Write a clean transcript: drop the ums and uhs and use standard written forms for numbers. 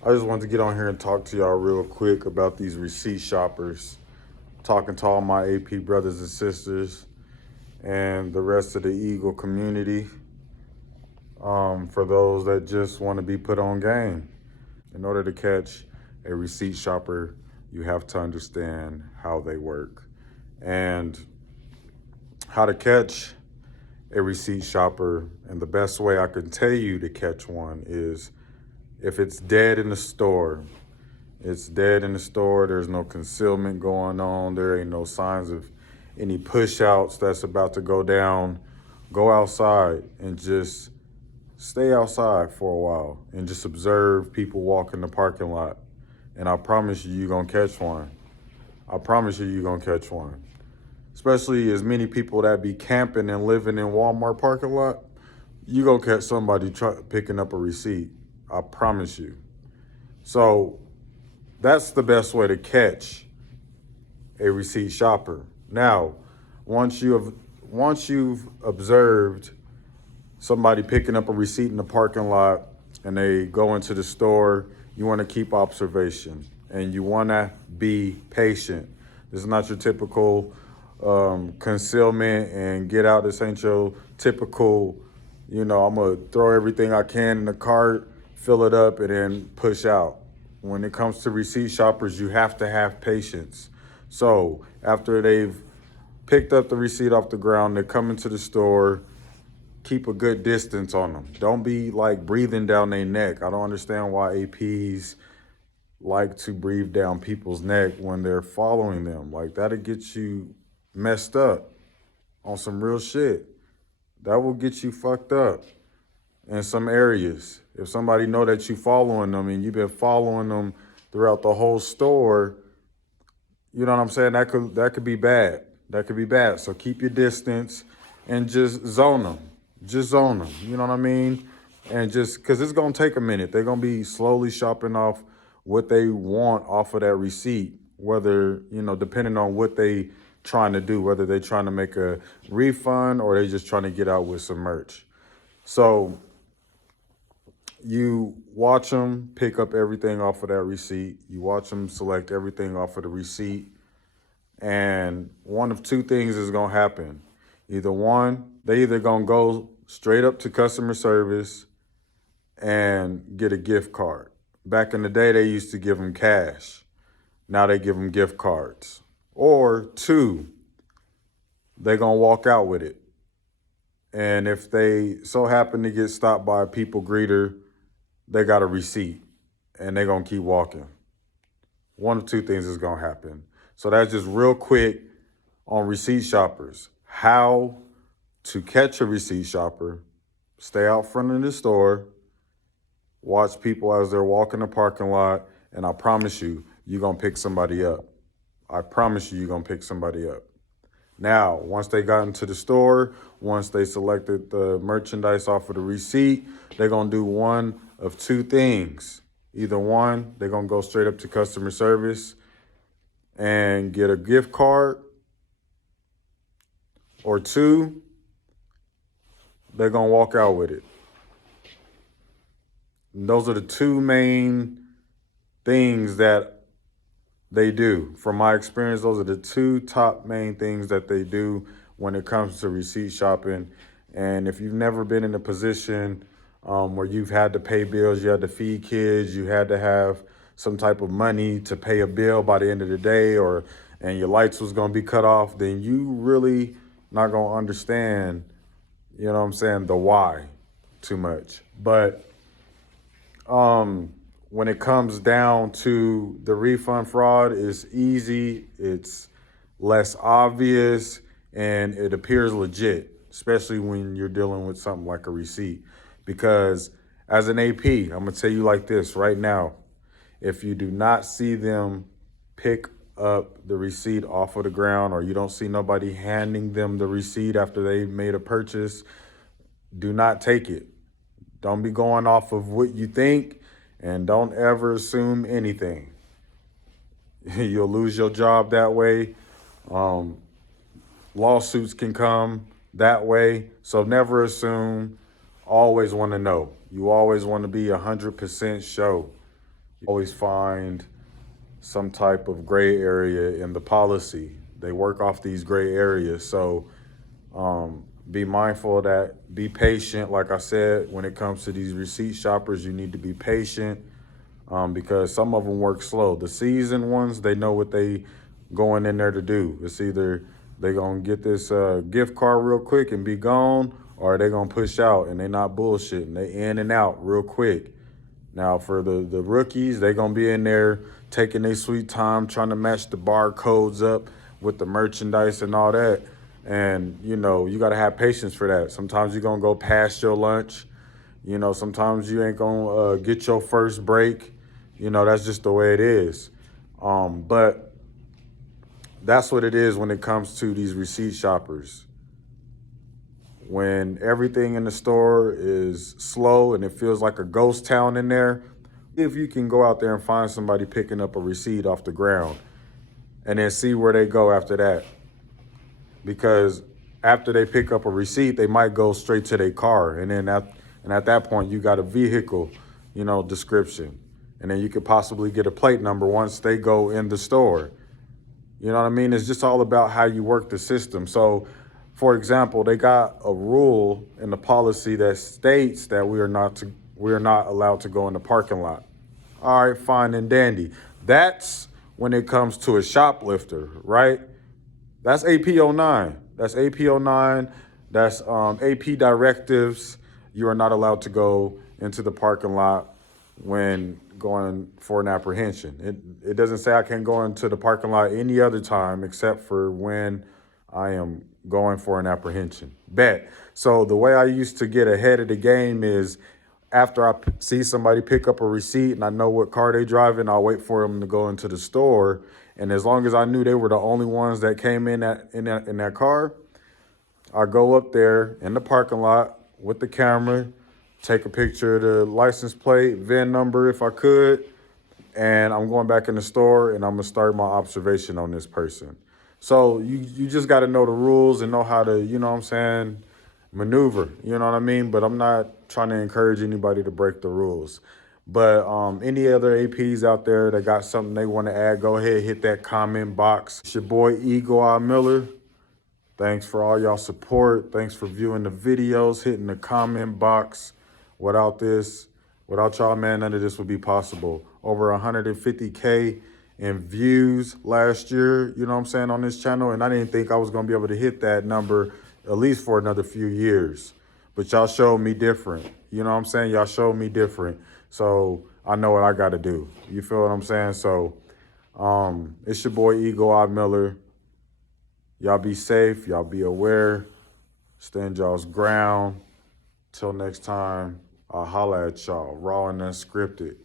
I just wanted to get on here and talk to y'all real quick about these receipt shoppers. Talking to all my AP brothers and sisters and the rest of the Eagle community. For those that just want to be put on game. In order to catch a receipt shopper, you have to understand how they work. And how to catch a receipt shopper, and the best way I can tell you to catch one is if it's dead in the store. It's dead in the store. There's no concealment going on. There ain't no signs of any push outs that's about to go down. Go outside and just stay outside for a while and just observe people walk in the parking lot. And I promise you, you're going to catch one. I promise you're going to catch one. Especially as many people that be camping and living in Walmart parking lot, you going to catch somebody picking up a receipt. I promise you. So that's the best way to catch a receipt shopper. Now, once you've observed somebody picking up a receipt in the parking lot and they go into the store, you want to keep observation and you want to be patient. This is not your typical concealment and get out. This ain't your typical, I'm going to throw everything I can in the cart, fill it up, and then push out. When it comes to receipt shoppers, you have to have patience. So after they've picked up the receipt off the ground, they come into the store, keep a good distance on them. Don't be like breathing down their neck. I don't understand why APs like to breathe down people's neck when they're following them. Like that'll get you messed up on some real shit. That will get you fucked up in some areas. If somebody know that you following them and you've been following them throughout the whole store, you know what I'm saying? That could be bad. That could be bad. So keep your distance and just zone them. Just zone them. You know what I mean? And just because it's gonna take a minute. They're gonna be slowly shopping off what they want off of that receipt. Whether depending on what they trying to do, whether they trying to make a refund or they just trying to get out with some merch. So you watch them pick up everything off of that receipt. You watch them select everything off of the receipt. And one of two things is going to happen. They either going to go straight up to customer service and get a gift card. Back in the day, they used to give them cash. Now they give them gift cards. Or two, they're going to walk out with it. And if they so happen to get stopped by a people greeter, they got a receipt and they're going to keep walking. One of two things is going to happen. So that's just real quick on receipt shoppers. How to catch a receipt shopper, stay out front of the store, watch people as they're walking the parking lot, and I promise you, you're going to pick somebody up. I promise you, you're going to pick somebody up. Now, once they got into the store, once they selected the merchandise off of the receipt, they're going to do one of two things. Either one, they're going to go straight up to customer service and get a gift card, or two, they're going to walk out with it. And those are the two main things that they do. From my experience, those are the two top main things that they do when it comes to receipt shopping. And if you've never been in a position where you've had to pay bills, you had to feed kids, you had to have some type of money to pay a bill by the end of the day, and your lights was going to be cut off, then you really not going to understand, the why too much. But when it comes down to the refund fraud, it's easy, it's less obvious, and it appears legit, especially when you're dealing with something like a receipt. Because as an AP, I'm going to tell you like this right now. If you do not see them pick up the receipt off of the ground, or you don't see nobody handing them the receipt after they made a purchase, do not take it. Don't be going off of what you think, and don't ever assume anything. You'll lose your job that way. Lawsuits can come that way. So never assume. Always want to know. You always want to be 100% sure. You always find some type of gray area in the policy. They work off these gray areas. So be mindful of that. Be patient. Like I said, when it comes to these receipt shoppers, you need to be patient because some of them work slow. The seasoned ones, they know what they going in there to do. It's either they gonna get this gift card real quick and be gone, or they gonna push out and they not bullshitting. They in and out real quick. Now for the rookies, they gonna be in there taking their sweet time trying to match the barcodes up with the merchandise and all that. And you know, you gotta have patience for that. Sometimes you're gonna go past your lunch. You know, sometimes you ain't gonna get your first break. You know, that's just the way it is. But that's what it is when it comes to these receipt shoppers. When everything in the store is slow and it feels like a ghost town in there, if you can go out there and find somebody picking up a receipt off the ground and then see where they go after that. Because after they pick up a receipt, they might go straight to their car. And then at that point, you got a vehicle, you know, description. And then you could possibly get a plate number once they go in the store. You know what I mean? It's just all about how you work the system. So, for example, they got a rule in the policy that states that we are not allowed to go in the parking lot. All right, fine and dandy. That's when it comes to a shoplifter, right? That's AP09. That's AP09. That's AP directives. You are not allowed to go into the parking lot when going for an apprehension. It doesn't say I can go into the parking lot any other time except for when I am going for an apprehension. Bet. So the way I used to get ahead of the game is after I see somebody pick up a receipt and I know what car they driving, I'll wait for them to go into the store. And as long as I knew they were the only ones that came in that car, I go up there in the parking lot with the camera, take a picture of the license plate, VIN number if I could, and I'm going back in the store and I'm gonna start my observation on this person. So you just gotta know the rules and know how to, you know what I'm saying, maneuver, you know what I mean? But I'm not trying to encourage anybody to break the rules. But any other APs out there that got something they want to add, go ahead, hit that comment box. It's your boy, Eagle Eye Miller. Thanks for all y'all support. Thanks for viewing the videos, hitting the comment box. Without y'all, man, none of this would be possible. Over 150K in views last year, you know what I'm saying, on this channel. And I didn't think I was going to be able to hit that number at least for another few years. But y'all showed me different. You know what I'm saying? Y'all showed me different. So I know what I got to do. You feel what I'm saying? So it's your boy, Eagle Eye Miller. Y'all be safe. Y'all be aware. Stand y'all's ground. Till next time, I'll holla at y'all, raw and unscripted.